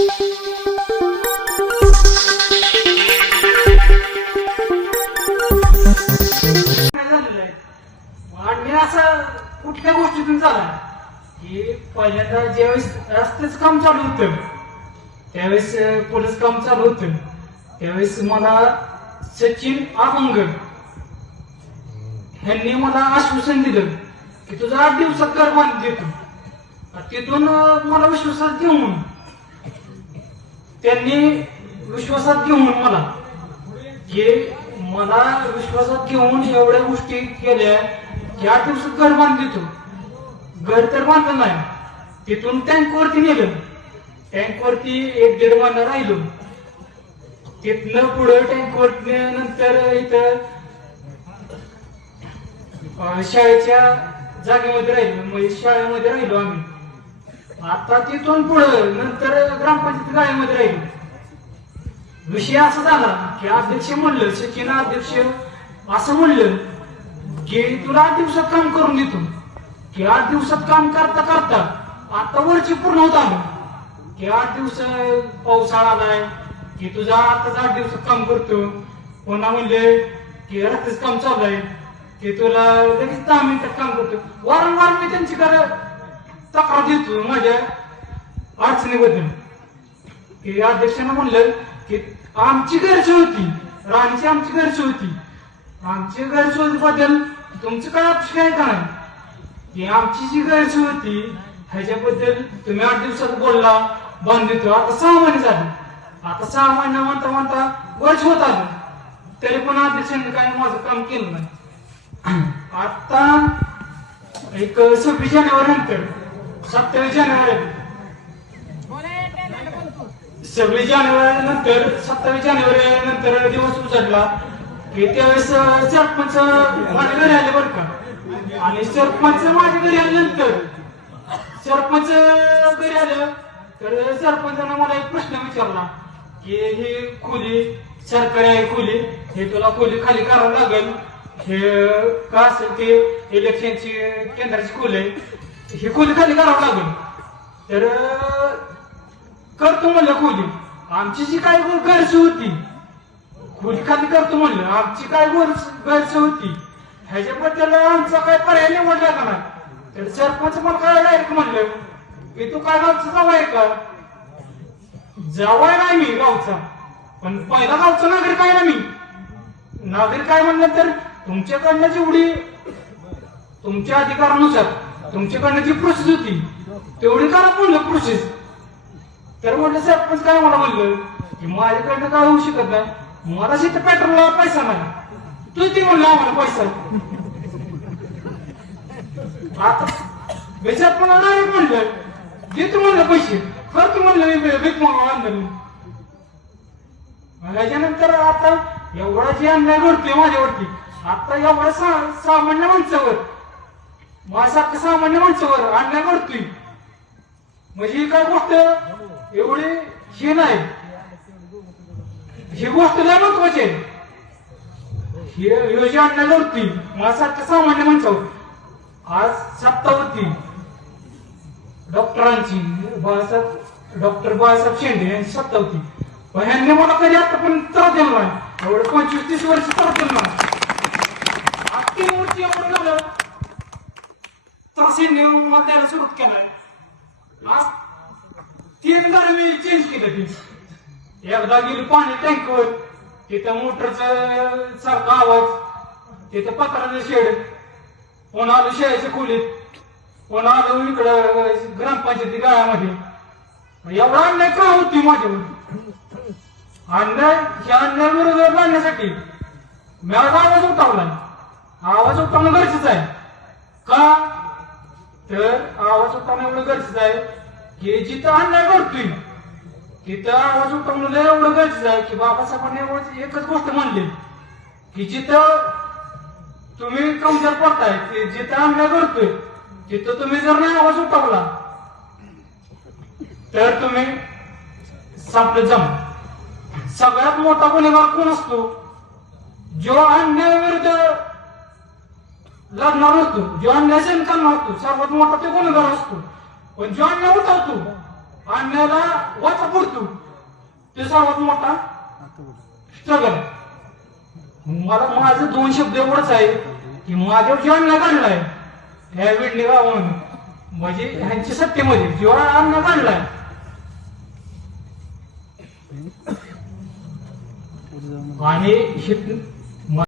आणि असं कुठल्या गोष्टीतून झाला की पहिल्यांदा ज्यावेळेस रस्त्याचं काम चालू होतं त्यावेळेस पोलीस काम चालू होतं त्यावेळेस मला सचिन अभंग ह्यांनी मला आश्वासन दिलं की तुझा 8 दिवसात घर बांधून देतो. तिथून मला विश्वासात घेऊन त्यांनी विश्वासात घेऊन मला विश्वासात घेऊन एवढ्या गोष्टी केल्या की 8 दिवसात घर बांधून देतो. घर तर बांधलं नाही. तिथून टँकवरती नेलं. टँकवरती 1-1.5 महिना राहिलो. तिथनं पुढे टँकवरती नंतर इथं शाळेच्या जागेमध्ये राहिलो. म्हणजे शाळेमध्ये राहिलो आम्ही. आता तिथून पुढे नंतर ग्रामपंचायत गाळ्यामध्ये राहिलो. विषय असा झाला की अध्यक्ष म्हणलं सचिन अध्यक्ष असं म्हणलं की तुला 8 दिवसात काम करून देतो. की 8 दिवसात काम करता करता आता वरची पूर्ण होत आलं की 8 दिवस पावसाळा आलाय की तुझा आताच 8 दिवसात काम करतो. पुन्हा म्हणले की रस्त्याचं काम चालू आहे की तुला लगेच 10 मिनिटात काम करतो. वारंवार मी त्यांची तक्रार देतो माझ्या अडचणीबद्दल. की अध्यक्षांना म्हणलं की आमची गैरसोय होती राणीची आमची गैरसोय होती. आमची गैरसोय बद्दल तुमचं काय अपेक्षा आहे का नाही की आमची जी गैरसोय होती ह्याच्याबद्दल तुम्ही 8 दिवसात बोलला बंद देतो. आता 6 महिने झाले. आता 6 महिना म्हणता म्हणता वर्ष होत आलं तरी पण अध्यक्षांनी काय माझं काम केलं नाही. आता एक 26 जानेवारी नंतर 27 जानेवारी 26 जानेवारी नंतर 27 जानेवारी नंतर दिवस उजाडला की त्यावेळेस सरपंच माझ्या घरी आले बरं का. आणि सरपंच माझ्या घरी आल्यानंतर सरपंच घरी आलं तर सरपंचानं मला एक प्रश्न विचारला की ही खोली सरकारी आहे खोली हे तुला खोली खाली करावं लागेल. हे का असेल ते इलेक्शनची केंद्राची खोली आहे ही खोली खाली करावं लागेल. तर करतो म्हणलं खोली. आमची जी काय गैरसोय होती खोली खाली करतो म्हणलं. आमची काय गैरसोय होती ह्याच्याबद्दल आमचा काय पर्याय निवडला का नाही. तर सरपंच मला काय डायरेक्ट म्हणलं की तू काय गावचा जावा आहे का. जावाय नाही मी गावचा पण पहिला गावचा नागरिक आहे ना मी. नागरिक आहे म्हणलं तर तुमच्याकडनं जेवढी तुमच्या अधिकारानुसार तुमच्याकडनं जी प्रोसेस होती तेवढी करा म्हणलं प्रोसेस. तर म्हटलं सरपंच काय मला म्हणलं की माझ्याकडनं काय होऊ शकत नाही. मला तिथे पेट्रोलला पैसा नाही तू ती म्हणलं आम्हाला पैसा. आता बेचार पण डायरेक्ट म्हणलं देतो म्हणलं पैसे करतो म्हणलं भीक आणलं. त्याच्यानंतर आता एवढा जे अन्याय घडतोय माझ्यावरती आता एवढ्या सामान्य माणसावर माझ्यासारख्या सामान्य माणसावर अन्याय घडतोय म्हणजे ही काय गोष्ट एवढी ही नाही. ही गोष्ट लय महत्वाची आहे. ही जी अन्याय घडतोय माझ्यासारख्या सामान्य माणसावर. आज सत्ता होती डॉक्टरांची डॉक्टर बाळासाहेब शेंडे यांची सत्ता होती पण ह्यांनी मला कधी आता पण त्रास दिला नाही. एवढं 25-30 वर्ष त्रास दिला नाही. आज 3 वर्ष एवढं झालं त्रास यांनी मला द्यायला सुरुवात केलाय. आज 3 गाडी मी चेंज केलं. ती एकदा गेली पाणी टँकवर तिथं मोटरचा सारखा आवाज तिथं पत्राचं शेड कोण आलं शेळ्याच्या खोलीत कोण आलं इकडं ग्रामपंचायती गाळ्यामध्ये. एवढा अन्याय का होती माझ्यावर. अन्याय ह्या अन्याय विरोधात लढण्यासाठी मी आज आवाज उठवलाय. आवाज उठवणं गरजेचं आहे का तर आवाज उठवणं एवढं गरजेचं आहे की जिथं अन्याय घडतोय तिथं आवाज उठवणं एवढं गरजेचं आहे की बाबासाहेबांनी एवढं एकच गोष्ट म्हणली की जिथं तुम्ही कमजोर पडताय जिथं अन्याय घडतोय तिथं तुम्ही जर नाही आवाज उठवला तर तुम्ही संपलं जम. सगळ्यात मोठा गुन्हेगार कोण असतो जो अन्याय विरुद्ध लढणार असतो जो अन्याय सहन करणार असतो सर्वात मोठा तो गुन्हेगार असतो. पण जो अन्याय उठवतो अन्यायाला वाचा पडतो ते सर्वात मोठा स्ट्रगल. मला माझं 2 शब्द एवढंच आहे की माझ्यावर जेव्हा अन्न काढलाय ह्या विडणी गावामध्ये, म्हणजे ह्यांच्या सत्तेमध्ये जेव्हा अन्न काढलाय आणि